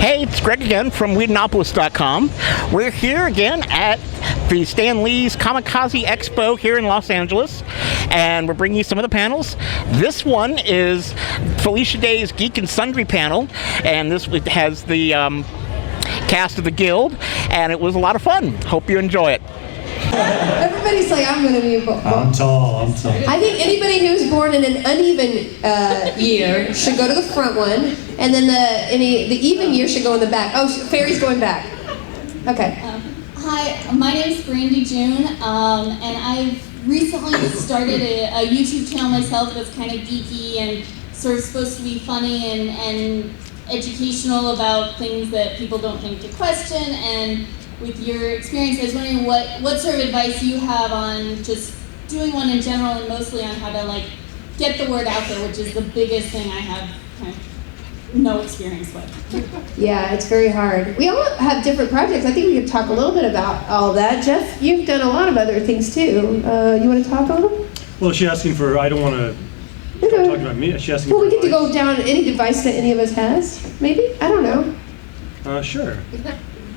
Hey, it's Greg again from Whedonpolis.com. We're here again at the Stan Lee's Comikaze Expo here in Los Angeles, and we're bringing you some of the panels. This one is Felicia Day's Geek and Sundry panel, and this has the cast of the Guild, and it was a lot of fun. Hope you enjoy it. Everybody's like, I'm going to be a I'm tall. I think anybody who's born in an uneven year should go to the front one, and then the even year should go in the back. Oh, Fairy's going back. Okay. Hi, my name is Brandy June, and I've recently started a YouTube channel myself that's kind of geeky and sort of supposed to be funny and educational about things that people don't think to question. And with your experience, I was wondering what sort of advice you have on just doing one in general and mostly on how to get the word out there, which is the biggest thing I have kind of no experience with. Yeah, it's very hard. We all have different projects. I think we could talk a little bit about all that. Jeff, you've done a lot of other things too. You want to talk a little? Well, she's asking for, I don't want to start talking about me. She's asking well, for we get to advice. go down any device that any of us has, maybe? I don't know. Sure.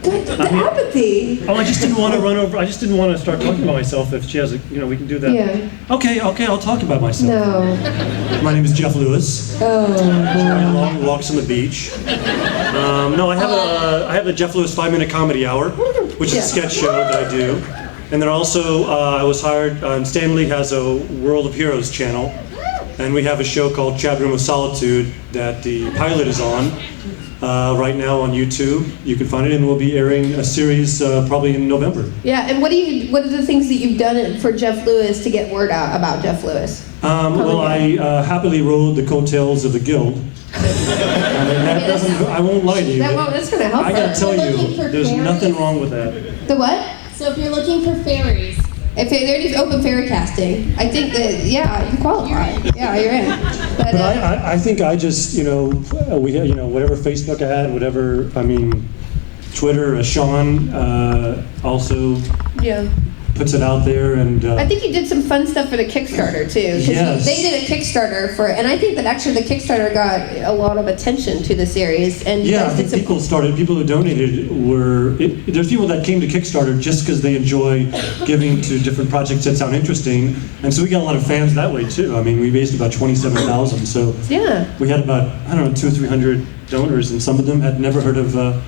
The apathy. Oh, I just didn't want to run over. I just didn't want to start talking about myself. If she has a, we can do that. Yeah. Okay, I'll talk about myself. No. My name is Jeff Lewis. Oh. Very long walks on the beach. No, I have the Jeff Lewis 5-minute comedy hour, which is a sketch show that I do. And then also, I was hired. Stan Lee has a World of Heroes channel, and we have a show called Chat Room of Solitude that the pilot is on. Right now on YouTube, you can find it, and we'll be airing a series probably in November. Yeah, and what are the things that you've done for Jeff Lewis to get word out about Jeff Lewis? Well, I happily rode the coattails of the Guild. That doesn't. I won't lie to you. That's going to help. I gotta tell you, there's nothing wrong with that. The what? So if you're looking for fairies. If they're just open fairy casting, I think that, yeah, you qualify. Yeah, you're in. But I think I just, we had, whatever Facebook I had, whatever, Twitter, Sean also puts it out there, and I think you did some fun stuff for the Kickstarter too. Yes. They did a Kickstarter and I think that actually the Kickstarter got a lot of attention to the series. And yeah, I think people who donated there's people that came to Kickstarter just because they enjoy giving to different projects that sound interesting, and so we got a lot of fans that way too. We raised about 27,000, so yeah, we had about 200 or 300 donors, and some of them had never heard of.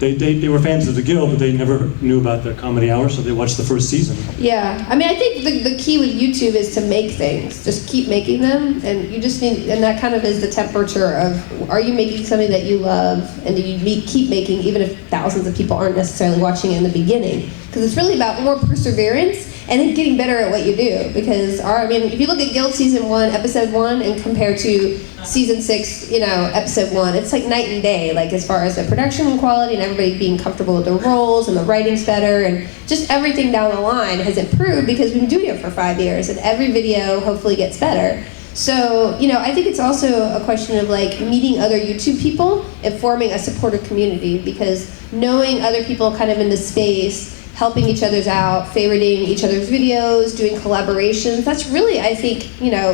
They were fans of the Guild, but they never knew about the comedy hour, so they watched the first season. Yeah, I think the key with YouTube is to make things. Just keep making them, and you just need, and that kind of is the temperature of, are you making something that you love, and do you keep making, even if thousands of people aren't necessarily watching it in the beginning? Because it's really about more perseverance and then getting better at what you do. Because if you look at Guild Season 1, Episode 1, and compare to Season 6, Episode 1, it's like night and day, as far as the production quality and everybody being comfortable with their roles and the writing's better, and just everything down the line has improved because we've been doing it for 5 years, and every video hopefully gets better. So, I think it's also a question of meeting other YouTube people and forming a supportive community, because knowing other people kind of in the space, helping each other's out, favoriting each other's videos, doing collaborations. That's really, I think,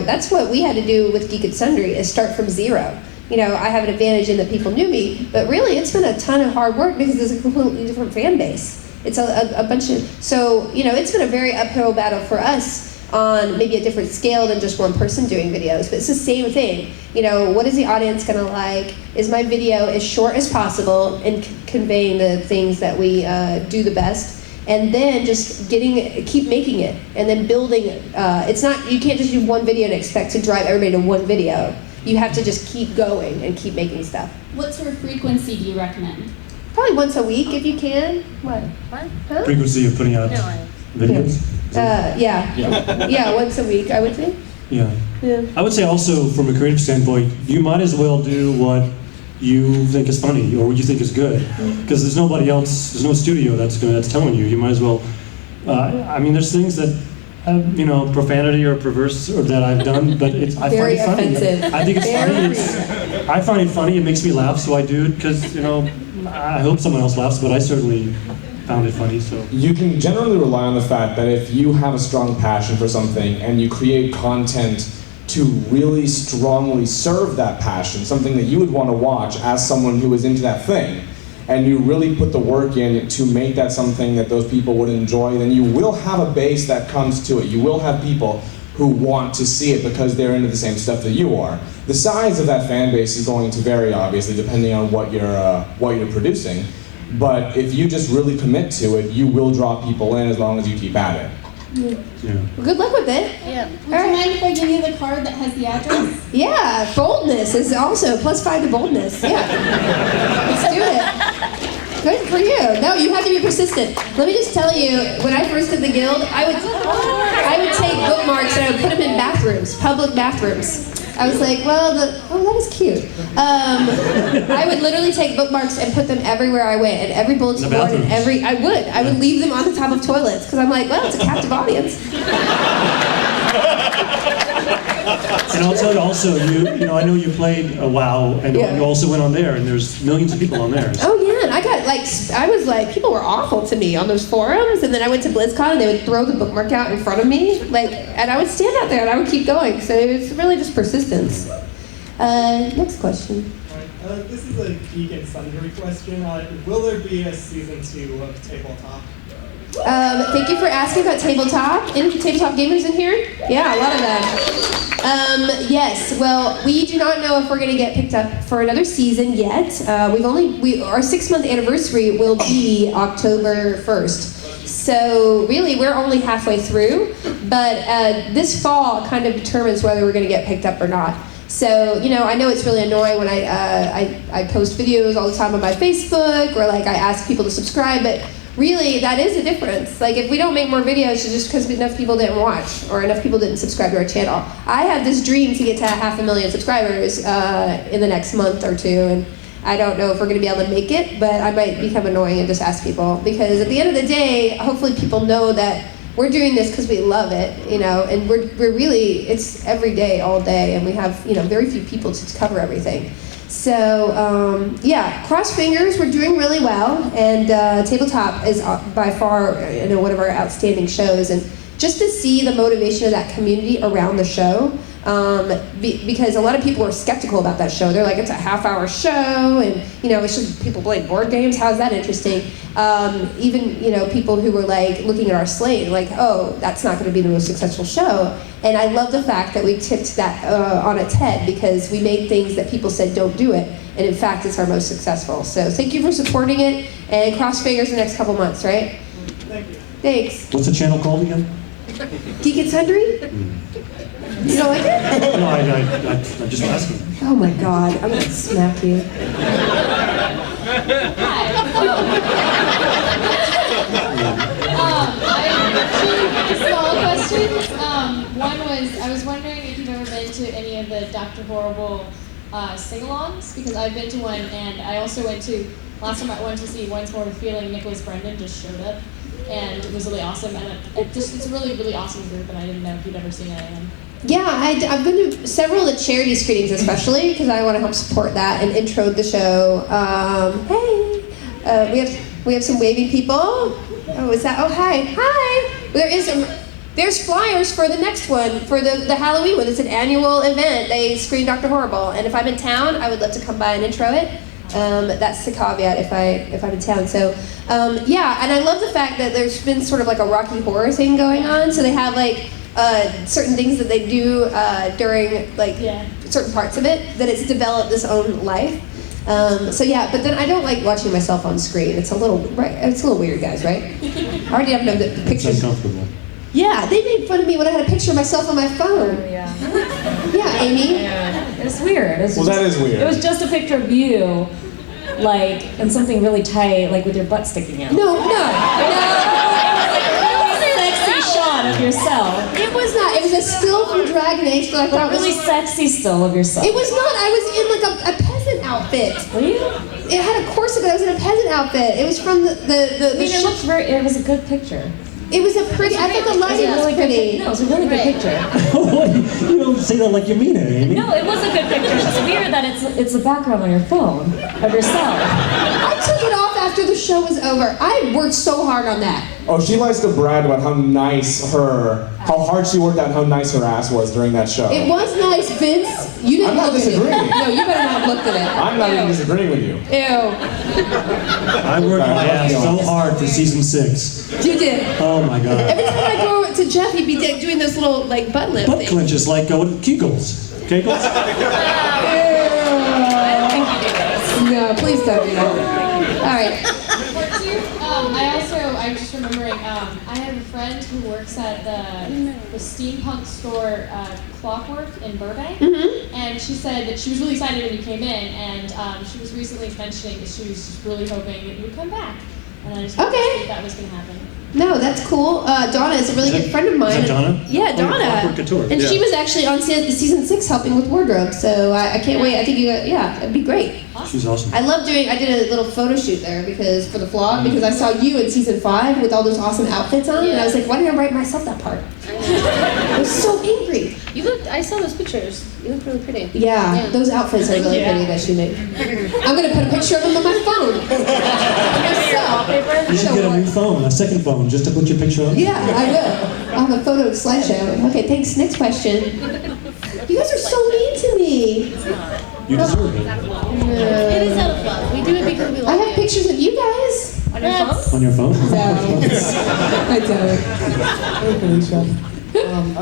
that's what we had to do with Geek and Sundry, is start from zero. I have an advantage in that people knew me, but really it's been a ton of hard work because there's a completely different fan base. It's a bunch of, so, it's been a very uphill battle for us on maybe a different scale than just one person doing videos, but it's the same thing. What is the audience gonna like? Is my video as short as possible and conveying the things that we do the best? And then just keep making it, and then building. It's not, you can't just do one video and expect to drive everybody to one video. You have to just keep going and keep making stuff. What sort of frequency do you recommend? Probably once a week if you can. What? Huh? Frequency of putting out videos? Yeah, once a week, I would say. Yeah. I would say also, from a creative standpoint, you might as well do what you think is funny or what you think is good, because there's nobody else, there's no studio that's telling you. You might as well. There's things that profanity or perverse or that I've done, but I find it funny. Offensive. I think it's funny. I find it funny. It makes me laugh, so I do it because I hope someone else laughs, but I certainly found it funny. So you can generally rely on the fact that if you have a strong passion for something and you create content to really strongly serve that passion, something that you would want to watch as someone who is into that thing, and you really put the work in to make that something that those people would enjoy, then you will have a base that comes to it. You will have people who want to see it because they're into the same stuff that you are. The size of that fan base is going to vary, obviously, depending on what you're producing. But if you just really commit to it, you will draw people in as long as you keep at it. Yeah. Well, good luck with it. Yeah. Would you mind if I give you the card that has the address? Yeah, boldness is also +5 to boldness. Yeah. Let's do it. Good for you. No, you have to be persistent. Let me just tell you, when I first did the guild, I would take bookmarks and I would put them in bathrooms, public bathrooms. I was like, well, that is cute. I would literally take bookmarks and put them everywhere I went, and every bulletin board, and I would leave them on the top of toilets, because I'm like, well, it's a captive audience. And I'll tell you also, you know, I know you played WoW, and you also went on there, and there's millions of people on there. Oh yeah, and I was like, people were awful to me on those forums, and then I went to BlizzCon, and they would throw the bookmark out in front of me, and I would stand out there, and I would keep going. So it's really just persistence. Next question. All right, this is a Geek and Sundry question. Will there be a season 2 of Tabletop? Thank you for asking about Tabletop. Any Tabletop gamers in here? Yeah, a lot of them. Yes, well, we do not know if we're going to get picked up for another season yet. Our 6-month anniversary will be October 1st. So really, we're only halfway through, but this fall kind of determines whether we're going to get picked up or not. So, you know, I know it's really annoying when I post videos all the time on my Facebook, or like I ask people to subscribe, but really, that is a difference. Like, if we don't make more videos, it's just because enough people didn't watch, or enough people didn't subscribe to our channel. I have this dream to get to 500,000 subscribers in the next month or two, and I don't know if we're going to be able to make it, but I might become annoying and just ask people, because at the end of the day, hopefully people know that we're doing this because we love it, you know, and we're really, it's every day, all day, and we have, you know, very few people to cover everything. So, yeah, cross fingers, we're doing really well, and Tabletop is by far, you know, one of our outstanding shows, and just to see the motivation of that community around the show, because a lot of people are skeptical about that show. They're like, it's a half-hour show, and, you know, it's just people playing board games, how's that interesting? Even, you know, people who were like looking at our slate, like, oh, that's not gonna be the most successful show. And I love the fact that we tipped that on its head, because we made things that people said don't do it, and in fact it's our most successful. So thank you for supporting it, and cross fingers the next couple months, right? Thank you. Thanks. What's the channel called again? Geek and Sundry? You don't like it? No, I'm just asking. Oh my god, I'm gonna smack you. Small questions. One was, I was wondering if you've ever been to any of the Dr. Horrible sing-alongs, because I've been to one, and I also went to, last time I went to see Once More with Feeling, Nicholas Brendan just showed up, and it was really awesome, and it's a really, really awesome group, and I didn't know if you'd ever seen any of them. Yeah, I've been to several of the charity screenings, especially because I want to help support that and intro the show. Hey, we have some waving people. Oh, is that? Oh, hi. There's flyers for the next one, for the Halloween one. It's an annual event. They screen Dr. Horrible, and if I'm in town, I would love to come by and intro it. That's the caveat if I'm in town. So yeah, and I love the fact that there's been sort of like a Rocky Horror thing going on. So they have like certain things that they do during like certain parts of it, that it's developed its own life. So yeah, but then I don't like watching myself on screen. It's a little weird, guys, right? I already have the pictures. It's uncomfortable. Yeah, they made fun of me when I had a picture of myself on my phone. Yeah. Yeah, Amy. Yeah. It's weird. That is weird. It was just a picture of you, like, in something really tight, like with your butt sticking out. No. Sexy shot of yourself. It was not. It was a still from Dragon Age that I thought Really was sexy still of yourself. It was not. I was in like a peasant outfit. Were you? It had a corset, but I was in a peasant outfit. It was from the it was a good picture. It was a pretty. I thought the lighting was pretty. No, it was a really good picture. You don't say that like you mean it, Amy. No, it was a good picture. It's just weird that it's the background on your phone of yourself. I took it off after the show was over. I worked so hard on that. Oh, she likes to brag about how hard she worked out and how nice her ass was during that show. It was nice, Vince. You didn't I'm not look disagreeing. at it. No, you better not have looked at it. I'm not even disagreeing with you. Ew. I worked my ass so hard for season 6. You did. Oh my god. Every time I go to Jeff, he'd be doing this little like butt lift Butt thing. clenches like Kegels. Kegels? No, please don't do that. All right. I'm just remembering, I have a friend who works at the Steampunk store, Clockwork in Burbank, and she said that she was really excited when you came in, and she was recently mentioning that she was just really hoping that you would come back, and I just wanted to see if that was going to happen. No, that's cool. Donna is a really good friend of mine. Is that Donna? Yeah, Donna. Clockwork Couture. And Yeah. she was actually on season 6 helping with wardrobe, so I can't wait. I think it'd be great. She's awesome. I did a little photo shoot there for the vlog, because I saw you in season 5 with all those awesome outfits on, and I was like, why didn't I write myself that part? I was so angry. I saw those pictures. You look really pretty. Yeah, those outfits are really pretty that she made. I'm gonna put a picture of them on my phone. You should get a new phone, a second phone, just to put your picture on. Yeah, I will. I'll have a photo slideshow. Okay, thanks. Next question. You guys are so mean to me. You deserve it. It is out of love. We do it because we I love have you. pictures of you guys. On your phone? On your phone? No, I don't. Hey, Felicia. I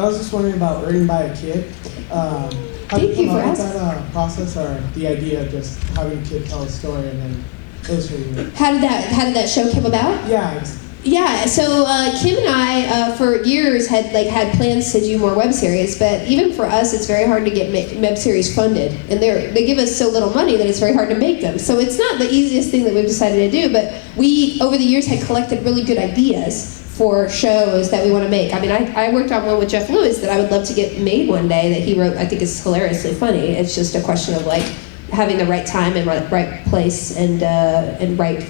was just wondering about writing by a kid. How Thank did you you come for up with asking. that process, or the idea of just having a kid tell a story and then illustrating it? How did that show come about? Yeah, Yeah, so Kim and I, for years, had plans to do more web series, but even for us, it's very hard to get web series funded, and they give us so little money that it's very hard to make them. So it's not the easiest thing that we've decided to do, but we, over the years, had collected really good ideas for shows that we want to make. I mean, I worked on one with Jeff Lewis that I would love to get made one day that he wrote. I think is hilariously funny. It's just a question of having the right time and right place and right,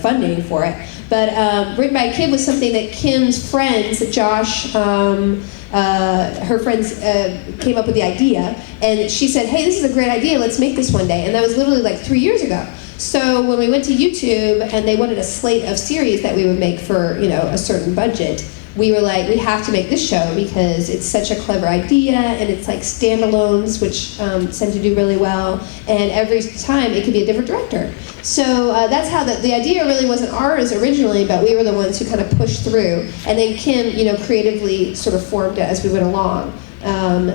funding for it. But Written by a Kid was something that Kim's friends, Josh, her friends came up with the idea, and she said, hey, this is a great idea, let's make this one day. And that was literally 3 years ago. So when we went to YouTube and they wanted a slate of series that we would make for, a certain budget, we were like, we have to make this show because it's such a clever idea, and it's like standalones, which tend to do really well, and every time it could be a different director. So that's how the idea really wasn't ours originally, but we were the ones who kind of pushed through, and then Kim, creatively sort of formed it as we went along.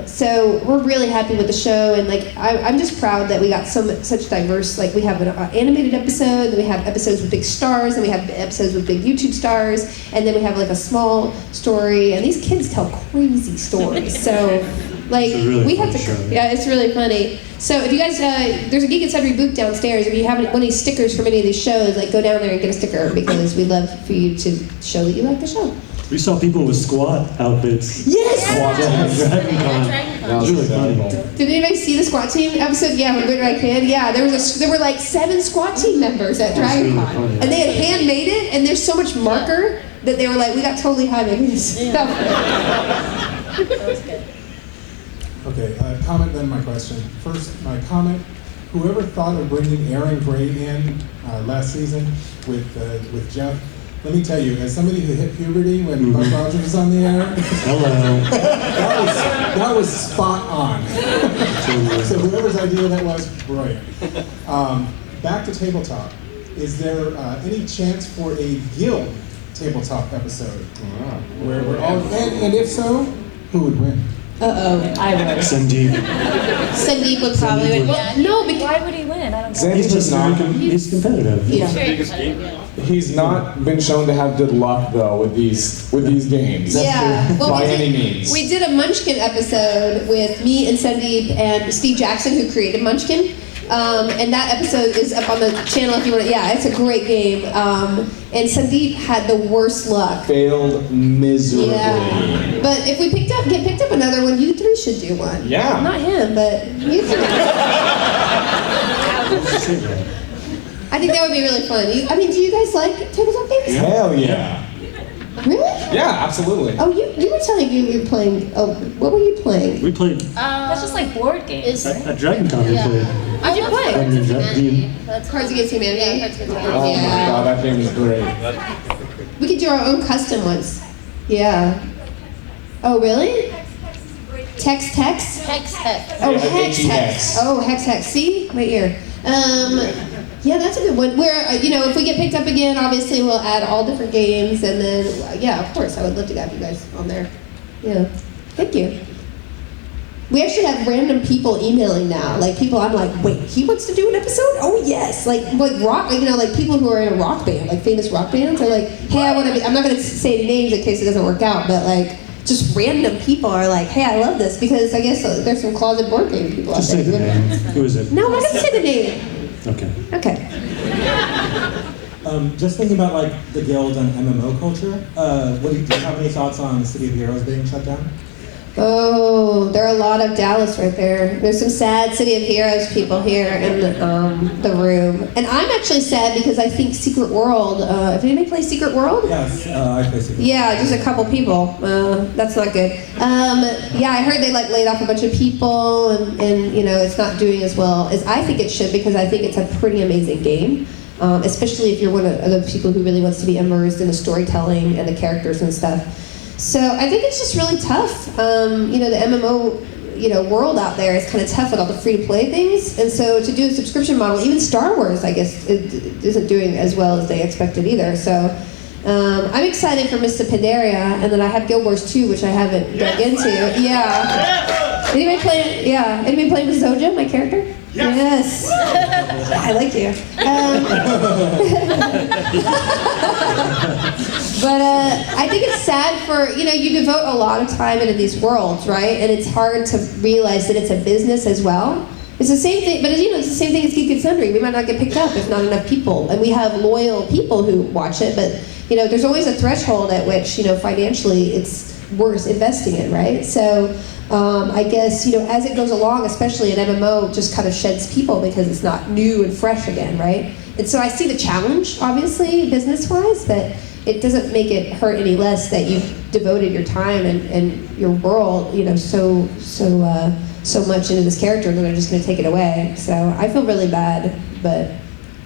So we're really happy with the show, and I'm just proud that we got such diverse, we have an animated episode, then we have episodes with big stars, then we have episodes with big YouTube stars, and then we have a small story, and these kids tell crazy stories. So we have to, yeah, it's really funny. So if you guys, there's a Geek and Sundry booth downstairs. If you have one of these stickers from any of these shows, go down there and get a sticker, because we'd love for you to show that you like the show. We saw people with squat outfits. Yes! DragonCon. It was really funny. Did anybody see the SWAT team episode? Yeah, when I Kid. Yeah, there were 7 SWAT team members at DragonCon, really funny. and they had handmade it, and there's so much marker that they were we got totally high making this stuff. That was good. Okay, comment then my question. First, my comment. Whoever thought of bringing Aaron Gray in last season with Jeff? Let me tell you, as somebody who hit puberty when Buck Rogers was on the air, Hello. that was spot on. So whoever's idea that was, brilliant. Back to tabletop. Is there any chance for a guild tabletop episode? Where we're all, and if so, who would win? I would. Sandeep would probably win. Well, no, because Why would he win? I don't know. He's competitive. yeah. He's not been shown to have good luck though with these games. Yeah, well, by we any did, means. We did a Munchkin epised with me and Sandeep and Steve Jackson, who created Munchkin. And that episode is up on the channel if you want to. Yeah, it's a great game. And Sandeep had the worst luck. Failed miserably. Yeah. But if we get picked up another one, you 3 should do one. Yeah. Not him, but you 3. I think that would be really fun. Do you guys like tabletop games? Hell yeah. Really? Yeah, absolutely. Oh, you were telling me you were playing. Oh, what were you playing? We played That's just board games. at DragonCon. We played. What'd you play? Cards Against Humanity. Cards Against Humanity? Yeah, Cards Against Humanity. Oh my god, that game is great. We could do our own custom ones. Yeah. Oh, really? Text? Hex. Oh, Yeah, hex. Hex. Oh, hex. See? Right here. Yeah, that's a good one. Where, if we get picked up again, obviously we'll add all different games, and then, yeah, of course, I would love to have you guys on there. Yeah. Thank you. We actually have random people emailing now. Like people, I'm like, wait, he wants to do an episode? Oh yes, like rock, like people who are in a rock band, like famous rock bands are like, hey, I want to be. I'm not gonna say names in case it doesn't work out, but like just random people are like, hey, I love this because I guess there's some closet board game people out Just there. say the name. Who is it? No, I'm not gonna say the name. Okay. Okay. Just thinking about like the guild and MMO culture. Do you have any thoughts on City of Heroes being shut down? Oh, there are a lot of Dallas right there. There's some sad City of Heroes people here in the room. And I'm actually sad because I think Secret World, if anybody plays Secret World? Yes, I play Secret World. Yeah, just a couple people. That's not good. Yeah, I heard they laid off a bunch of people and it's not doing as well as I think it should because I think it's a pretty amazing game. Especially if you're one of the people who really wants to be immersed in the storytelling and the characters and stuff. So I think it's just really tough. The MMO, world out there is kind of tough with all the free-to-play things. And so to do a subscription model, even Star Wars, I guess, it isn't doing as well as they expected either. So I'm excited for Mists of Pandaria, and then I have Guild Wars 2, which I haven't dug into. Yeah. Anybody playing with Zoja, my character? Yes. I like you. But I think it's sad for, you devote a lot of time into these worlds, right? And it's hard to realize that it's a business as well. It's the same thing, but it's the same thing as Geek and Sundry. We might not get picked up if not enough people. And we have loyal people who watch it, but there's always a threshold at which, financially it's worth investing in, right? So I guess, as it goes along, especially an MMO just kind of sheds people because it's not new and fresh again, right? And so I see the challenge, obviously, business-wise, but it doesn't make it hurt any less that you've devoted your time and your world, so much into this character and they're just going to take it away. So I feel really bad, but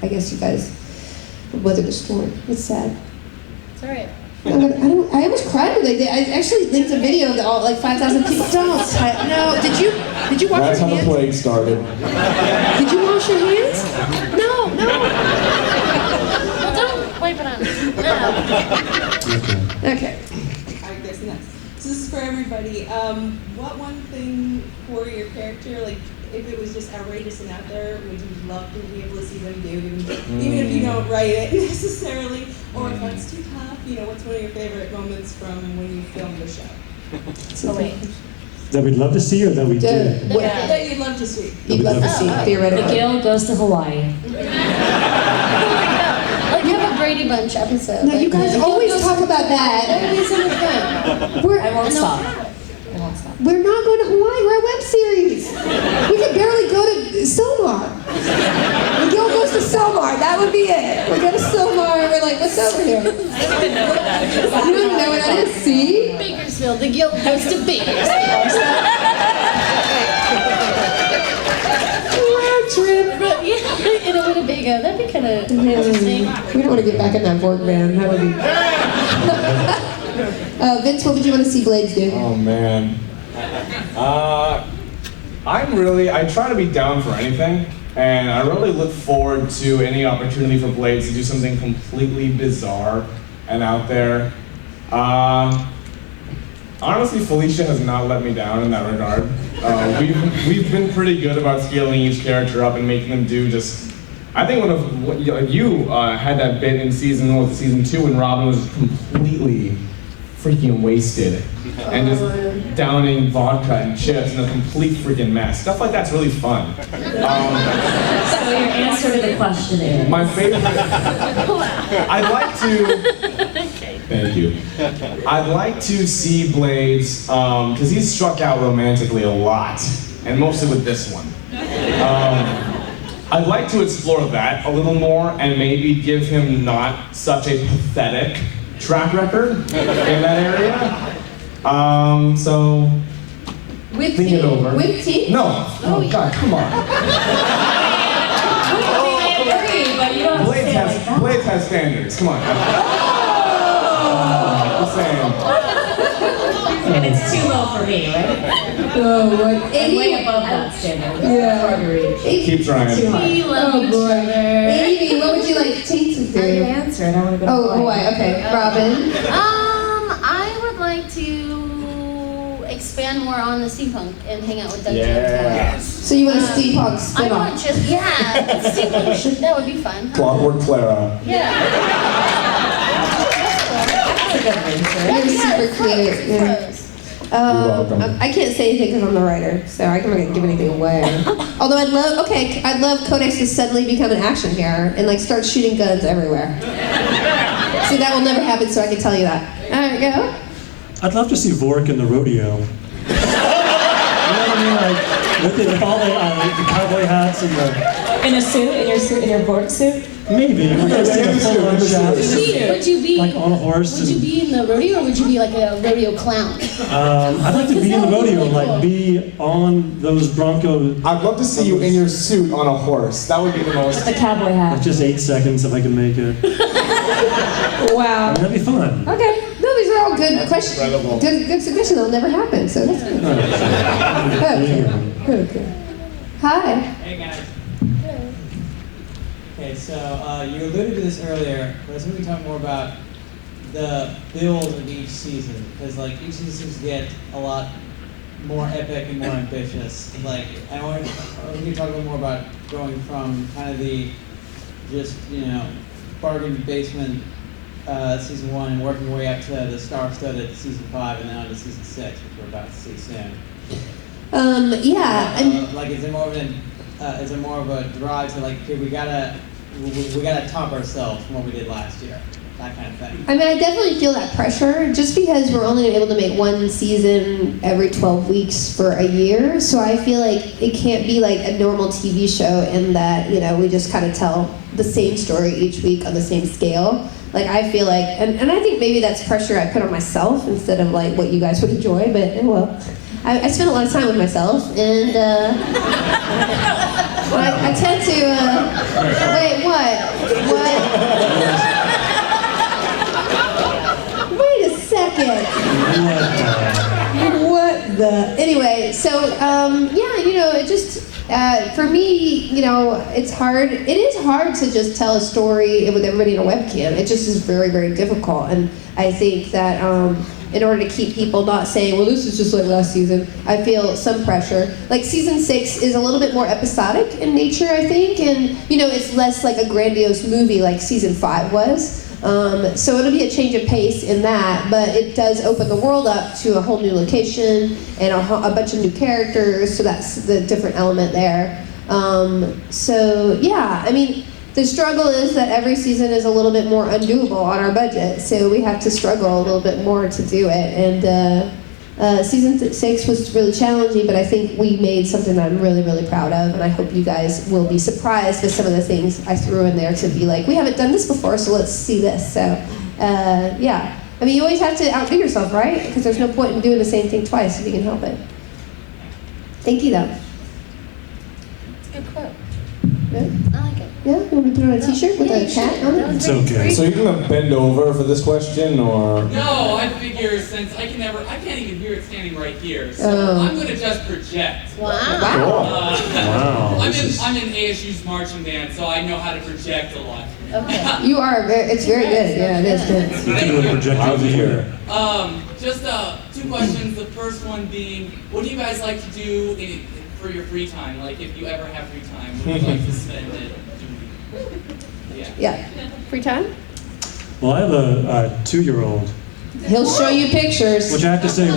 I guess you guys weather the storm. It's sad. It's alright. I almost cried when they did. I actually linked a video of all 5,000 people. No, did you wash That's your how the hands? plague started. Did you wash your hands? No. Well, don't wipe it on. No. Okay. I guess next. So this is for everybody. What one thing for your character, like if it was just outrageous and out there, would you love to be able to see them do, even if you don't write it necessarily, or if that's too tough? What's one of your favorite moments from when you filmed the show? Oh, wait. That we'd love to see or that we did? That you'd love to see. You'd love to see, The theoretically. guild goes to Hawaii. Like you have a Brady Bunch episode. No, you guys always talk about that. That would be so much fun. I won't stop. We're not going to Hawaii. We're a web series. We could barely go to Silmar. The guild goes to Silmar. That would be it. We go to Silmar and we're like, what's over here? You don't even know what that is. See? Bakersfield. The guild goes to Bakersfield. Road trip. But yeah, in a Winnebago. That'd be kind of interesting. We don't want to get back in that Vork van. That would be. Vince, what would you want to see Blades do? Oh man. I try to be down for anything, and I really look forward to any opportunity for Blades to do something completely bizarre and out there. Honestly, Felicia has not let me down in that regard. We've been pretty good about scaling each character up and making them do just. I think you had that bit in season 2 when Robin was completely freaking wasted and just downing vodka and chips in a complete freaking mess. Stuff like that's really fun. So your answer to the question is? My favorite. I'd like to. Thank you. I'd like to see Blades, because he's struck out romantically a lot, and mostly with this one. I'd like to explore that a little more and maybe give him not such a pathetic track record in that area. So With think it over. With teeth? No. Oh God, come on. has standards. Come on. Just saying. And it's too low for me, right? Oh, what? I'm way above that standard. Yeah. Hard to reach. Keep trying. Too high. We love each other. Amy, what would you like Tink to I didn't do? answer it. I want to go. Oh, Hawaii. Okay. Robin. I would like to expand more on the steampunk and hang out with Doug Yeah. So you want a steampunk I spin-off? want just, steampunk, that would be fun. Clockwork Clara. Yeah. That's a good answer. You're super it's cute. close, Yeah. it's close. welcome. I can't say anything because I'm the writer, so I can't give anything away. Although I'd love Codex to suddenly become an action hero and like start shooting guns everywhere. See, that will never happen, so I can tell you that. All right, go. I'd love to see Vork in the rodeo. You know what I mean? Like, with all the cowboy hats and the... In a suit, in your board suit. Maybe. We're gonna see the full-on chaps. Would you be Like on a horse. Would you be in the rodeo, or would you be like a rodeo clown? I'd like to be in the rodeo, like be on those Bronco. I'd love to see you in your suit on a horse. That would be the most. The cowboy hat. Just 8 seconds if I can make it. Wow. That'd be fun. Okay. No, these are all good questions. incredible. Good suggestions. They'll never happen, so that's good. Okay. Hi. Hey guys. Okay, so you alluded to this earlier, but I was going to talk more about the build of each season, because like each season seems to get a lot more epic and more ambitious. Like I want to talk a little more about going from kind of the just bargain basement season 1 and working your way up to the star-studded season 5 and then on to season 6, which we're about to see soon. Yeah. Like, is it more of a drive to like, okay, we gotta top ourselves from what we did last year, that kind of thing? I mean, I definitely feel that pressure just because we're only able to make one season every 12 weeks for a year. So I feel like it can't be like a normal TV show in that, we just kind of tell the same story each week on the same scale. Like, I feel like, and I think maybe that's pressure I put on myself instead of like what you guys would enjoy, but well. I spend a lot of time with myself, and I tend to, wait, what? Wait a second. What the? Anyway, so, it just, for me, it's hard. It is hard to just tell a story with everybody in a webcam. It just is very, very difficult, and I think that, in order to keep people not saying, well, this is just like last season, I feel some pressure. Like season 6 is a little bit more episodic in nature, I think, and it's less like a grandiose movie like season 5 was. So it'll be a change of pace in that, but it does open the world up to a whole new location and a bunch of new characters, so that's the different element there. So yeah, I mean, the struggle is that every season is a little bit more undoable on our budget, so we have to struggle a little bit more to do it. And season 6 was really challenging, but I think we made something that I'm really, really proud of, and I hope you guys will be surprised with some of the things I threw in there to be like, we haven't done this before, so let's see this. So, yeah. I mean, you always have to outdo yourself, right? Because there's no point in doing the same thing twice if you can help it. Thank you, though. It's a good quote. Yeah? I like it. Yeah? You want me to put it on a t-shirt with a cat on it? It's okay. So you're gonna bend over for this question, or? No, I figure since I can't even hear it standing right here, so Oh. I'm gonna just project. Wow. Wow. I'm in ASU's marching band, so I know how to project a lot. Okay. You are, it's very good. Yeah, it is good. You can really project over here. Just 2 questions. The first one being, what do you guys like to do for your free time? Like, if you ever have free time, what do you like to spend it doing? Yeah. Free time? Well, I have a 2-year-old, He'll show you pictures. which I have to say,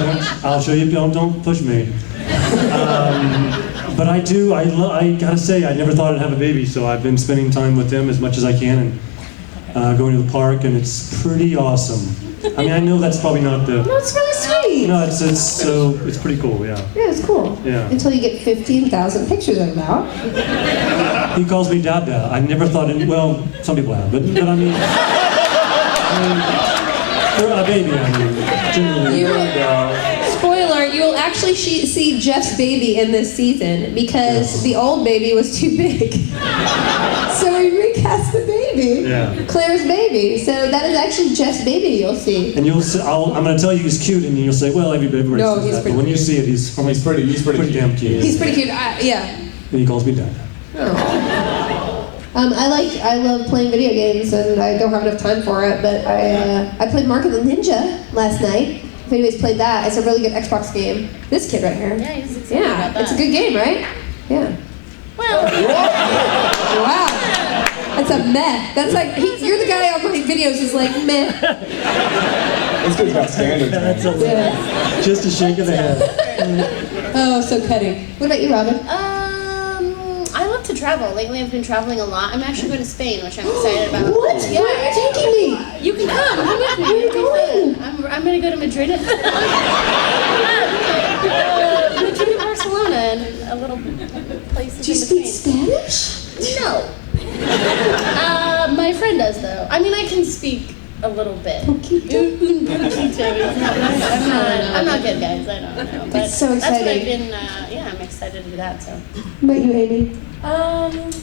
I'll show you. Don't push me. But I do. I gotta say, I never thought I'd have a baby, so I've been spending time with them as much as I can, and going to the park, and it's pretty awesome. I mean, I know that's probably not the. No, it's really sweet. No, it's pretty cool. Yeah. Yeah, it's cool. Yeah. Until you get 15,000 pictures of him out. He calls me Dada. I never thought well, some people have, but I mean, for a baby, I mean, generally. Spoiler, you'll actually see Jeff's baby in this season because the old baby was too big. So we recast the baby. baby. Yeah. Claire's baby. So that is actually Jeff's baby you'll see. And you'll see, I'm going to tell you he's cute, and you'll say, well, everybody No, says he's that. pretty But when you cute. see it, he's pretty damn cute. He's pretty cute. Yeah. And he calls me dad. I love playing video games, and I don't have enough time for it. But I played Mark of the Ninja last night. If anybody's played that, it's a really good Xbox game. This kid right here. Yeah, he's excited about that. It's a good game, right? Yeah. Well. Wow. That's a meh. That's like you're the guy on my videos who's like meh. This dude's got standards, man. That's a meh. Just a shake of the head. Oh, so cutting. What about you, Robin? I love to travel. Lately, I've been traveling a lot. I'm actually going to Spain, which I'm excited about. What? Yeah. Where are you taking me? You can come. Come with me. Where are you going? I'm going to go to Madrid. Madrid and Barcelona and a little place. Do you speak Spanish? No. My friend does though. I mean, I can speak a little bit. Poquito? Un poquito is not right. I'm not good, guys. I don't know. But That's so That's what exciting. I've been. I'm excited to do that. So. What about you, Amy? I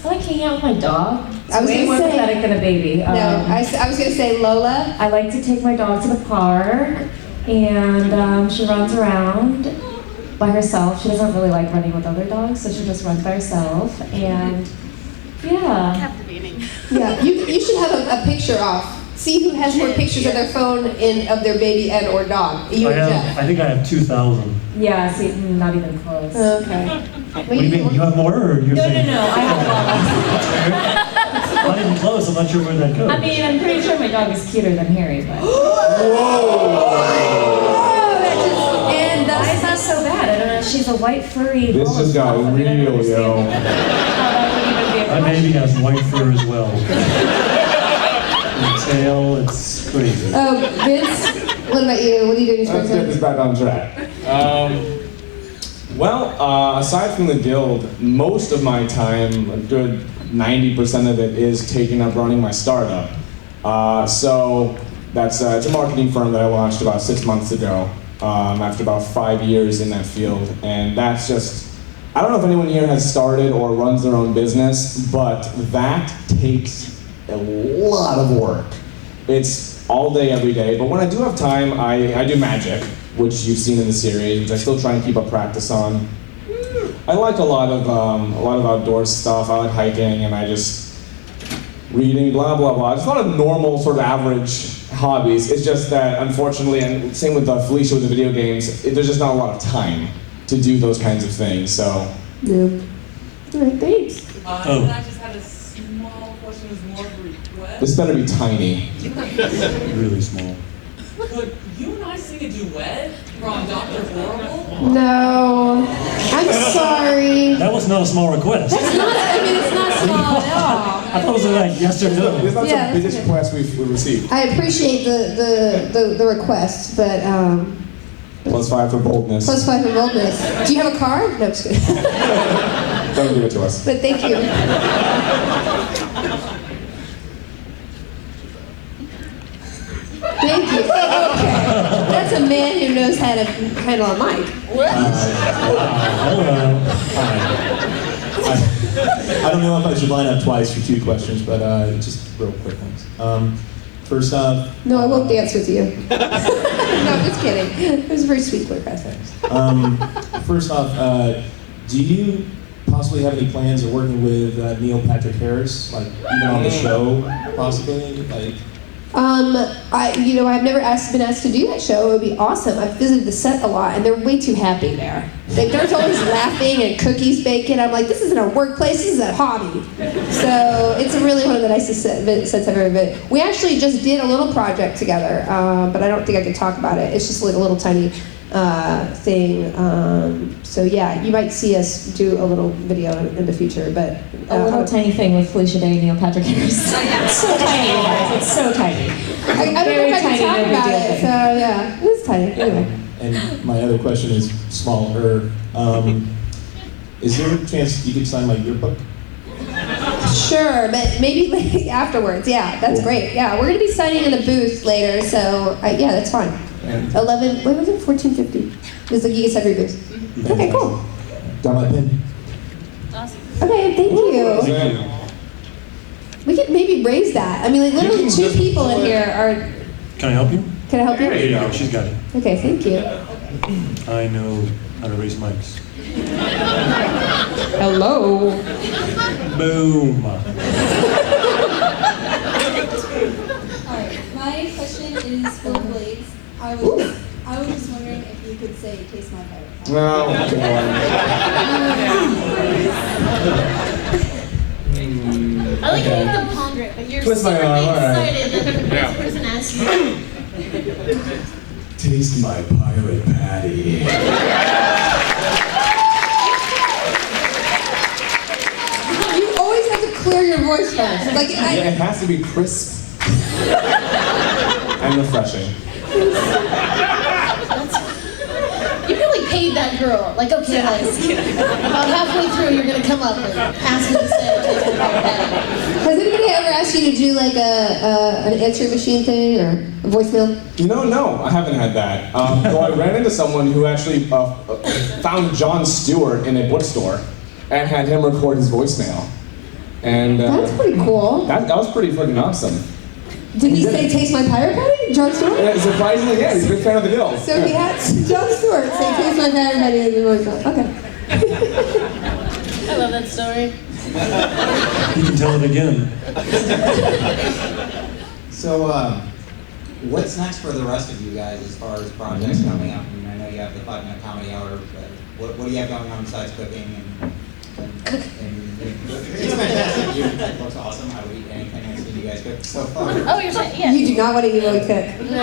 like hanging out with my dog. It's I was way gonna more say- pathetic than a baby. No, I was gonna say Lola. I like to take my dog to the park, and she runs around by herself. She doesn't really like running with other dogs, so she just runs by herself. And yeah. Captivating. Yeah, you should have a picture off. See who has more pictures of their phone of their baby and or dog. You and Jeff. I think I have 2,000. Yeah, see, not even close. Okay. What do you mean? You have more, or you're saying? No, I have a lot. Not even close. I'm not sure where that goes. I mean, I'm pretty sure my dog is cuter than Harry, but. And that's not so bad. I don't know. She's a white furry. This just got real, yo. My baby has white fur as well. The tail, it's crazy. Vince, what about you? What are you doing in your Let's spare get time? this back on track. Aside from the guild, most of my time, a good 90% of it, is taken up running my startup. So that's it's a marketing firm that I launched about 6 months ago, after about 5 years in that field. And that's just, I don't know if anyone here has started or runs their own business, but that takes a lot of work. It's all day, every day. But when I do have time, I do magic, which you've seen in the series, which I still try and keep up practice on. I like a lot of outdoor stuff. I like hiking, and I just reading, blah blah blah. Just a lot of normal, sort of average hobbies. It's just that, unfortunately, and same with Felicia with the video games, there's just not a lot of time to do those kinds of things. So. No. All right, thanks. And I just had a small question, is more of a request. This better be tiny. Really small. Could you and I sing a duet from Dr. Horrible? No, I'm sorry. That was not a small request. That's not. I mean, it's not small at all. I thought it was like yes or no. This is Yeah, the biggest request we've received. I appreciate the request, but +5 for boldness. +5 for boldness. Do you have a card? No, I'm just kidding. Don't give it to us. But thank you. Thank you. Okay. That's a man who knows how to handle a mic. Hello. I don't know if I should line up twice for 2 questions, but just real quick ones. First off, No, I won't dance with you. No, I'm just kidding. It was a very sweet request. first off, do you possibly have any plans of working with Neil Patrick Harris, like even on the show, possibly? Like, I've never been asked to do that show. It would be awesome. I've visited the set a lot, and they're way too happy there. They're always laughing and cookies baking. I'm like, this isn't a workplace. This is a hobby. So it's really one of the nicest sets I've ever been. We actually just did a little project together, but I don't think I can talk about it. It's just like a little tiny thing. So yeah, you might see us do a little video in the future, but A little tiny thing with Felicia Day and Neil Patrick Harris. It's so tiny, you guys. It's so tiny. I don't know if I can talk about it. So yeah, it's tiny. Anyway. and my other question is smaller. Is there a chance you could sign my yearbook? Sure, but maybe afterwards. Yeah, that's great. Yeah, we're gonna be signing in the booth later, so yeah, that's fine. 11. What was it? 1450. Is the Geek Sundry booth? Okay, cool. Got my pin. Okay, thank you. Yeah. We can maybe raise that. I mean, like literally can 2 just people pull in it. here are. Can I help you? Can I help you? There you go. She's got it. Okay, thank you. I know how to raise mics. Hello. Boom. Alright, my question is for Blades. I was just wondering if you could say taste my pirate. No. I like how you have to ponder it, but you're Twist my secretly arm, all right. excited that the next person asks you. Taste my pirate patty. You always have to clear your voice first. Like Yeah, it has to be crisp and refreshing. You really paid that girl. Like, okay, guys, about halfway through, you're gonna come up and ask me to say taste my pirate patty. Has anybody ever asked you to do like an answering machine thing or a voicemail? You know, no, I haven't had that. Though I ran into someone who actually found Jon Stewart in a bookstore and had him record his voicemail. And That's pretty cool. That was pretty freaking awesome. Did he say taste my pirate patty? Jon Stewart? Yeah, surprisingly, yeah, he's a big fan of the Guild. So he had Jon Stewart say taste my pirate patty in the voicemail. Okay. I love that story. You can tell it again. So, what's next for the rest of you guys as far as projects coming up? I mean, I know you have the 5-minute comedy hour, but what do you have going on besides cooking? And it's fantastic. It looks awesome. I would eat anything I've seen you guys cook so far. Oh, you're saying, yeah. You do not want to eat what we cook. No.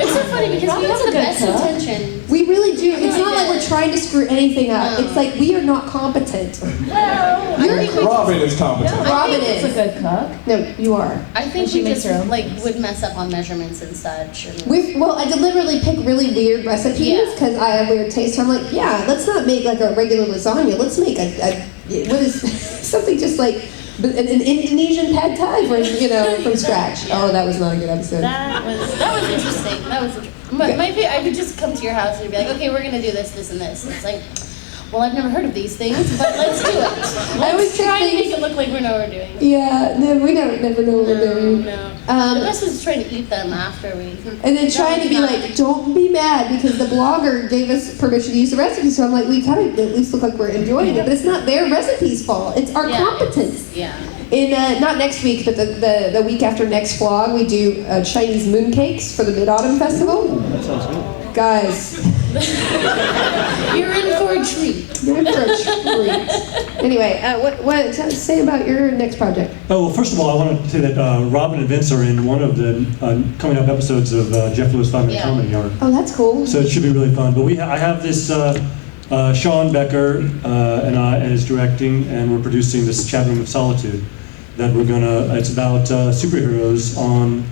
It's so funny because we have the best intentions. We really do. It's not like we're trying to screw anything up. It's like we are not competent. Well, Robin is competent. Robin is is. a good cook. No, you are. I think She we makes just her own like would mess up on measurements and such. And Well, I deliberately pick really weird recipes because I have weird taste. So I'm like, yeah, let's not make like a regular lasagna. Let's make a what is something just like an Indonesian pad thai from from scratch. Oh, that was not a good episode. that was interesting. That was interesting. My favorite, I could just come to your house and be like, okay, we're gonna do this, this, and this. And it's like, well, I've never heard of these things, but let's do it. I always Try and make it look like we know what we're doing. Yeah, no, we never know what we're doing. No. The best was trying to eat them after we. And then trying to be like, don't be mad because the blogger gave us permission to use the recipe. So I'm like, we kind of at least look like we're enjoying it, but it's not their recipe's fault. It's our competence. Yeah. In not next week, but the week after next vlog, we do Chinese mooncakes for the Mid-Autumn Festival. That sounds good. Guys, You're in for a treat. you're in for a treat. Anyway, what say about your next project? Oh, well, first of all, I want to say that Robin and Vince are in one of the coming up episodes of Jeff Lewis 5-Minute Comedy Hour. Oh, that's cool. So it should be really fun. But I have this Sean Becker and is directing, and we're producing this Chat Room of Solitude that it's about superheroes on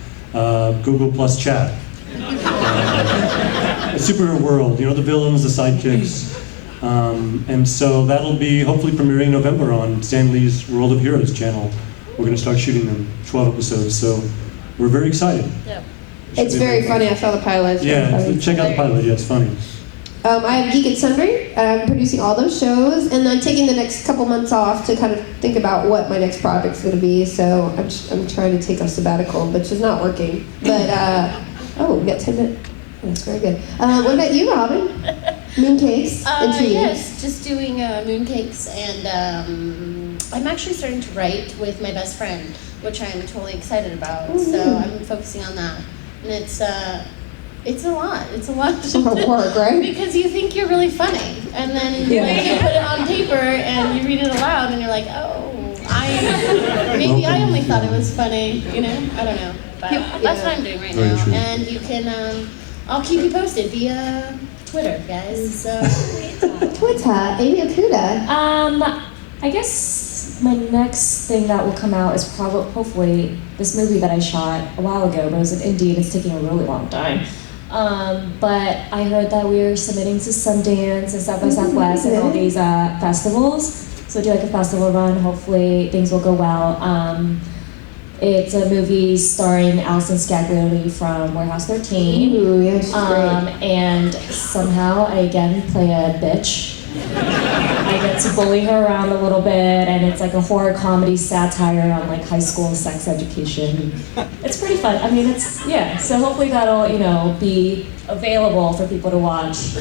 Google Plus Chat. A superhero world, the villains, the sidekicks. And so that'll be hopefully premiering in November on Stan Lee's World of Heroes channel. We're going to start shooting them, 12 episodes, so we're very excited. Yep. It's very funny. I saw the pilot. Yeah, check out the pilot. Yeah, it's funny. I have Geek and Sundry. I'm producing all those shows, and I'm taking the next couple months off to kind of think about what my next project's going to be. So I'm trying to take a sabbatical, which is not working. But we got 10 minutes. That's very good. What about you, Robin? Mooncakes and trees. Yes, just doing mooncakes, and I'm actually starting to write with my best friend, which I'm totally excited about. Oh, so yeah. I'm focusing on that, and it's a lot. It's a lot It's a lot of work, right? Because you think you're really funny, and then you put it on paper and you read it aloud, and you're like, oh, maybe I only thought it was funny. I don't know, but that's what I'm doing right Very now. true. And you can, I'll keep you posted via Twitter, guys. So. Twitter, Amy Okuda. I guess my next thing that will come out is hopefully this movie that I shot a while ago, but it was an indie and it's taking a really long time. But I heard that we are submitting to Sundance and South by Southwest and all these festivals. So do like a festival run. Hopefully things will go well. It's a movie starring Alison Scaglioli from Warehouse 13. Ooh, yeah, she's great. And somehow I again play a bitch. I get to bully her around a little bit, and it's like a horror comedy satire on like high school sex education. It's pretty fun. I mean, so hopefully that'll, be available for people to watch.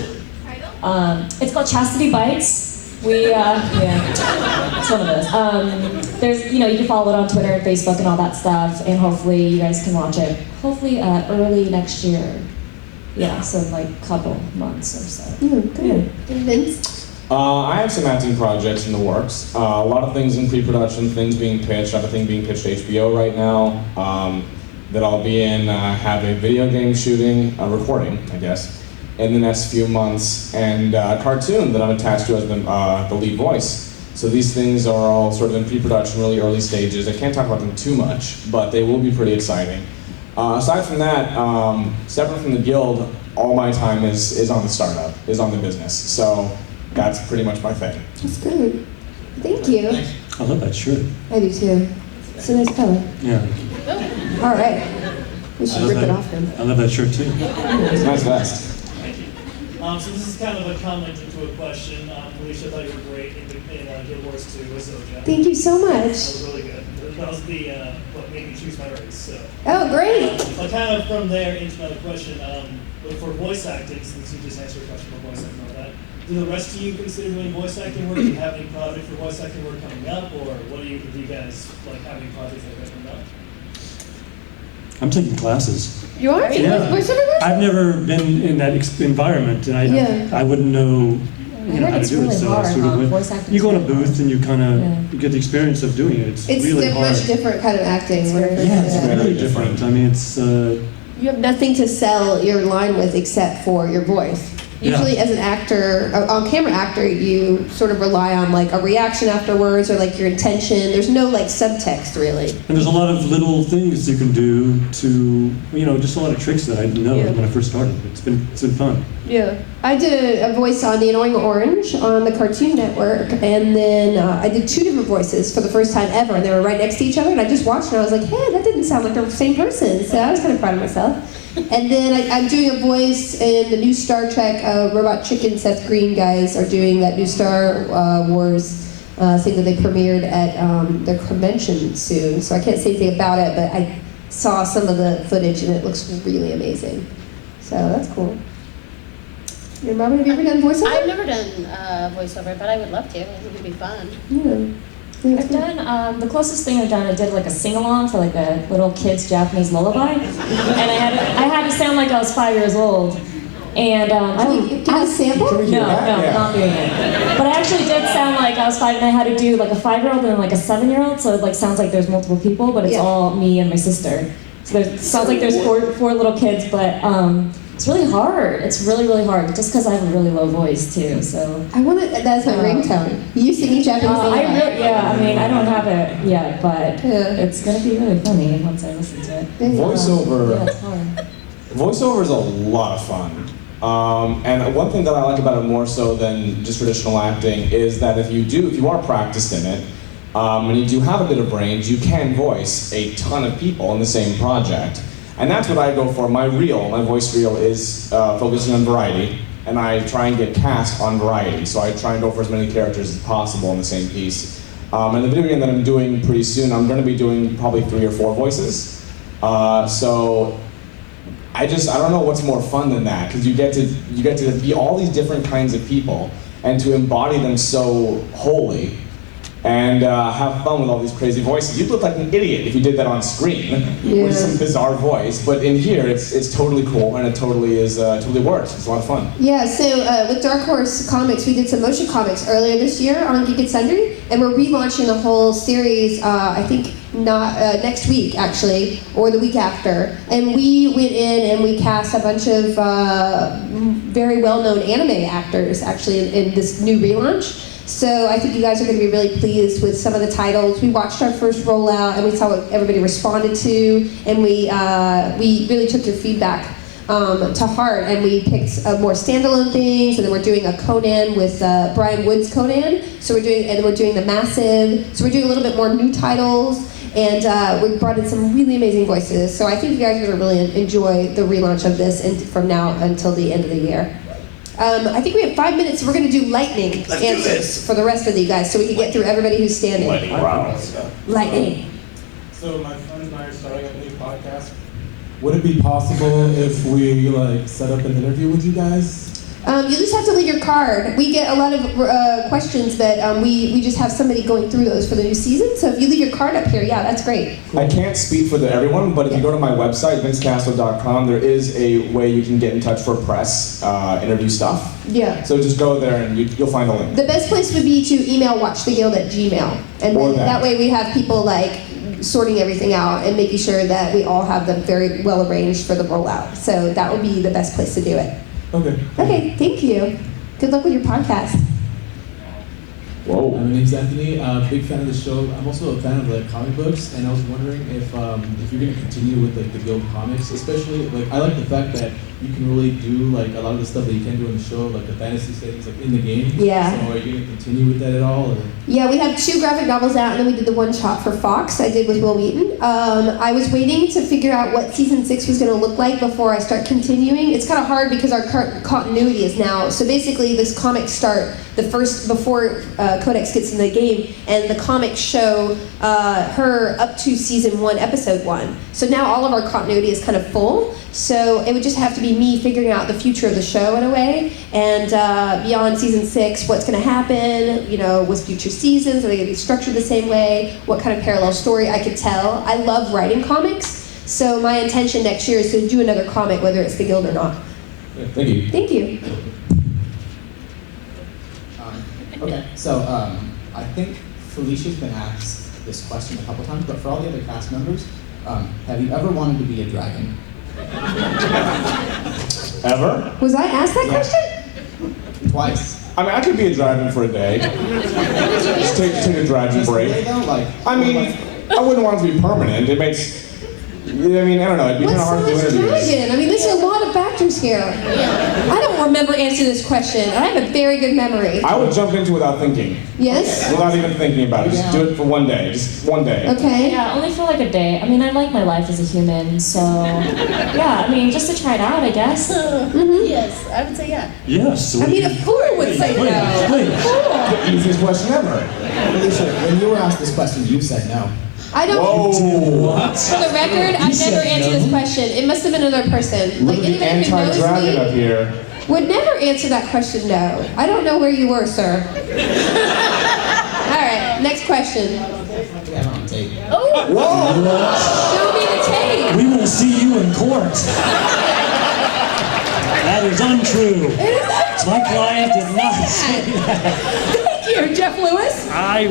It's called Chastity Bites. It's one of those. There's, you can follow it on Twitter and Facebook and all that stuff, and hopefully you guys can watch it. Hopefully early next year. Yeah, so like a couple months or so. Good. And Vince? I have some acting projects in the works. A lot of things in pre-production, things being pitched. I have a thing being pitched to HBO right now that I'll be in. Have a video game shooting, recording, I guess, in the next few months, and a cartoon that I'm attached to as the lead voice. So these things are all sort of in pre-production, really early stages. I can't talk about them too much, but they will be pretty exciting. Aside from that, separate from the guild, all my time is on the startup, is on the business. So that's pretty much my thing. That's good. Thank you. I love that shirt. I do too. It's a nice color. Yeah. All right. We should rip it off then. I love that shirt too. It's a nice vest. So this is kind of a comment into a question. Felicia, I thought you were great in Guild Wars 2 with Zoja. Thank you so much. That was really good. That was what made me choose my race. So. Oh, great. But kind of from there into another question, for voice acting, since you just answered a question for voice acting and all that, do the rest of you consider doing voice acting work? Do you have any project for voice acting work coming up, or do you guys like having projects that are coming up? I'm taking classes. You are? Yeah. Voiceover classes? I've never been in that environment, and I wouldn't know how to do it. So hard, I sort of voice acting you go in a booth and you kind of you get the experience of doing it. It's really hard. Much different kind of acting. It's very different. I mean, it's. You have nothing to sell your line with except for your voice. Usually as an actor, on-camera actor, you sort of rely on like a reaction afterwards or like your intention. There's no like subtext really. And there's a lot of little things you can do to, just a lot of tricks that I didn't know when I first started. It's been fun. Yeah. I did a voice on The Annoying Orange on the Cartoon Network, and then I did 2 different voices for the first time ever, and they were right next to each other, and I just watched and I was like, hey, that didn't sound like the same person, so I was kind of proud of myself. And then I'm doing a voice in the new Star Trek, Robot Chicken Seth Green guys are doing that new Star Wars thing that they premiered at their convention soon, so I can't say anything about it, but I saw some of the footage and it looks really amazing. So that's cool. Your mom, have you ever done voiceover? I've never done voiceover, but I would love to. I think it'd be fun. Yeah. I've done, the closest thing I've done, I did like a sing-along for like a little kid's Japanese lullaby. And I had to sound like I was 5 years old. And do a sample? No, not doing it. But I actually did sound like I was 5, and I had to do like a 5-year-old and like a 7-year-old, so it like sounds like there's multiple people, but it's all me and my sister. So it sounds like there's four little kids, but it's really hard. It's really, really hard, just because I have a really low voice too. So that's my ringtone. You sing Japanese? I don't have it yet, but it's gonna be really funny once I listen to it. Voiceover. It's hard. Voiceover is a lot of fun. And one thing that I like about it more so than just traditional acting is that if you are practiced in it, and you do have a bit of range, you can voice a ton of people in the same project. And that's what I go for. My voice reel is focusing on variety, and I try and get cast on variety. So I try and go for as many characters as possible in the same piece. And the video game that I'm doing pretty soon, I'm going to be doing probably 3 or 4 voices. So I don't know what's more fun than that, because you get to be all these different kinds of people and to embody them so wholly. And have fun with all these crazy voices. You'd look like an idiot if you did that on screen with some bizarre voice. But in here, it's totally cool, and it totally works. It's a lot of fun. Yeah. So with Dark Horse Comics, we did some motion comics earlier this year on Geek and Sundry, and we're relaunching the whole series. I think not next week actually, or the week after. And we went in and we cast a bunch of very well-known anime actors actually in this new relaunch. So I think you guys are going to be really pleased with some of the titles. We watched our first rollout and we saw what everybody responded to, and we really took your feedback to heart, and we picked more standalone things, and then we're doing a Conan with Brian Wood's Conan. So we're doing the Massive. So we're doing a little bit more new titles, and we brought in some really amazing voices. So I think you guys are going to really enjoy the relaunch of this from now until the end of the year. I think we have 5 minutes, so we're going to do lightning answers for the rest of you guys, so we can get through everybody who's standing. Lightning. So my friend and I are starting a new podcast. Would it be possible if we like set up an interview with you guys? You just have to leave your card. We get a lot of questions that we just have somebody going through those for the new season. So if you leave your card up here, yeah, that's great. I can't speak for everyone, but if you go to my website, vincecastle.com, there is a way you can get in touch for press, interview stuff. Yeah. So just go there and you'll find a link. The best place would be to email watchtheguild@gmail.com. And then that way we have people like sorting everything out and making sure that we all have them very well arranged for the rollout. So that would be the best place to do it. Okay. Okay, thank you. Good luck with your podcast. Whoa. My name's Anthony. Big fan of the show. I'm also a fan of like comic books, and I was wondering if you're gonna continue with like the Guild comics, especially like I like the fact that you can really do like a lot of the stuff that you can do in the show, like the fantasy settings, like in the game. Yeah. So are you gonna continue with that at all? Or? Yeah, we have 2 graphic novels out, and then we did the one shot for Fox I did with Will Wheaton. I was waiting to figure out what season 6 was going to look like before I start continuing. It's kind of hard because our current continuity is now. So basically, this comics start before Codex gets in the game, and the comics show her up to season 1, episode 1. So now all of our continuity is kind of full. So it would just have to be me figuring out the future of the show in a way, and beyond season 6, what's going to happen, with future seasons, are they going to be structured the same way, what kind of parallel story I could tell. I love writing comics, so my intention next year is to do another comic, whether it's the Guild or not. Yeah, thank you. Thank you. Okay, so I think Felicia's been asked this question a couple times, but for all the other cast members, have you ever wanted to be a dragon? Ever? Was I asked that question? Twice. I mean, I could be a dragon for a day. Just take a dragon break. I mean, I wouldn't want it to be permanent. It makes... I mean, I don't know. It'd be kind of hard to do interviews. Dragon? I mean, there's a lot of factors here. I don't remember answering this question. I have a very good memory. I would jump into it without thinking. Yes? Without even thinking about it. Just do it for one day. Just one day. Okay. Yeah, only for like a day. I mean, I like my life as a human, so yeah, I mean, just to try it out, I guess. Yes, I would say yeah. Yes. I mean, a fool would say no. The easiest question ever. Felicia, when you were asked this question, you said no. I don't. Whoa. For the record, I never answered this question. It must have been another person. Look at the anybody who knows anti-dragon up me here. would never answer that question. No, I don't know where you were, sir. All right, next question. Oh! Whoa! Show me the tape. We will see you in court. That is untrue. It is untrue. My client did not say that. Thank you, Jeff Lewis. I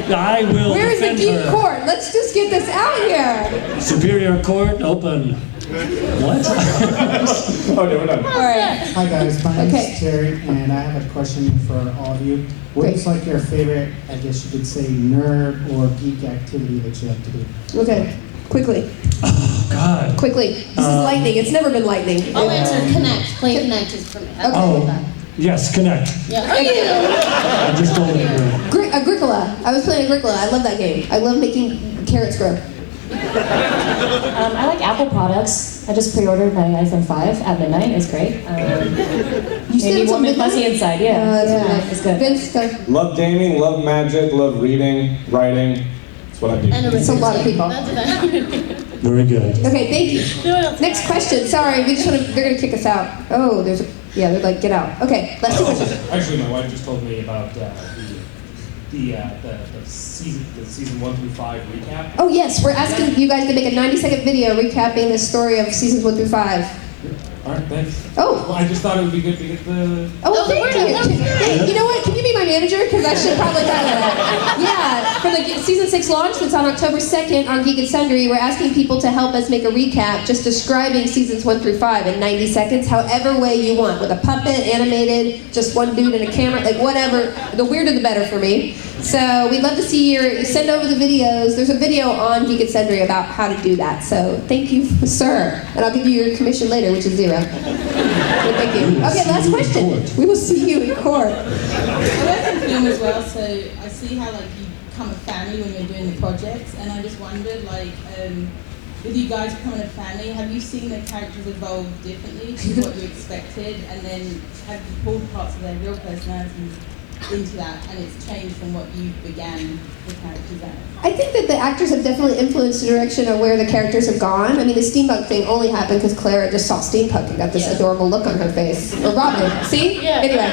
will Where is the defend Geek her. court? Let's just get this out here. Superior Court, open. What? Okay, we're done. All right. Hi guys, my name Okay. is Terry, and I have a question for all of you. What is like your favorite, I guess you could say, nerd or geek activity that you like to do? Okay, quickly. Oh, God. Quickly. This is lightning. It's never been lightning. I'll answer Connect. Play Connect is for me. Oh, yes, Connect. Yeah. I just told you. Agricola. I was playing Agricola. I love that game. I love making carrots grow. I like Apple products. I just pre-ordered my iPhone 5 at midnight. It's great. Maybe warm and fuzzy inside. Yeah, it's good. Vince, go. Love gaming, love magic, love reading, writing. That's what I do. It's a lot of people. Very good. Okay, thank you. Next question. Sorry, they're gonna kick us out. Oh, they're like, get out. Okay, last two questions. Actually, my wife just told me about the season 1 through 5 recap. Oh yes, we're asking you guys to make a 90-second video recapping the story of seasons 1 through 5. All right, thanks. Oh. Well, I just thought it would be good to get the. Oh, thank you. Hey, you know what? Can you be my manager? Because I should probably talk about that. Yeah, for the season 6 launch that's on October 2nd on Geek and Sundry, we're asking people to help us make a recap, just describing seasons 1 through 5 in 90 seconds, however way you want, with a puppet, animated, just one dude and a camera, like whatever. The weirder the better for me. So we'd love to see send over the videos. There's a video on Geek and Sundry about how to do that. So thank you, sir. And I'll give you your commission later, which is 0. But thank you. Okay, last question. We will see you in court. I work in film as well, so I see how like you become a family when you're doing the projects, and I just wondered like with you guys becoming a family, have you seen the characters evolve differently to what you expected, and then have you pulled parts of their real personalities into that, and it's changed from what you began the characters as? I think that the actors have definitely influenced the direction of where the characters have gone. I mean, the steampunk thing only happened because Clara just saw steampunk and got this adorable look on her face. Or Robin, see? Yeah. Anyway,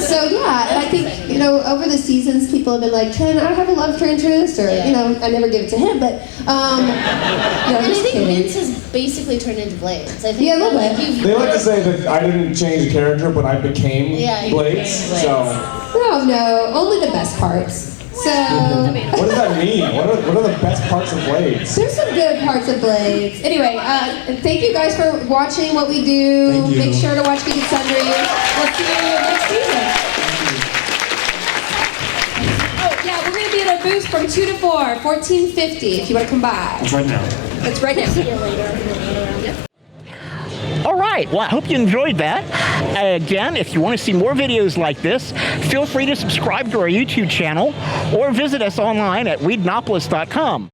so yeah, and I think, you know, over the seasons, people have been like, can I have a love interest? Or, you know, I never give it to him, but, and I just think kidding. Vince has basically turned into Blades. I think Yeah, a little like, bit. They like to say that I didn't change the character, but I became Yeah, you Blades. became Blades. So No, only the best parts. So what does that mean? What are the best parts of Blades? there's some good parts of Blades. Anyway, thank you guys for watching what we do. Thank you. Make sure to watch Geek and Sundry. We'll see you next season. Oh yeah, we're gonna be at our booth from 2 to 4, $14.50 if you want to come by. It's right now. It's right now. All right, well, I hope you enjoyed that. Again, if you want to see more videos like this, feel free to subscribe to our YouTube channel or visit us online at weednopolis.com.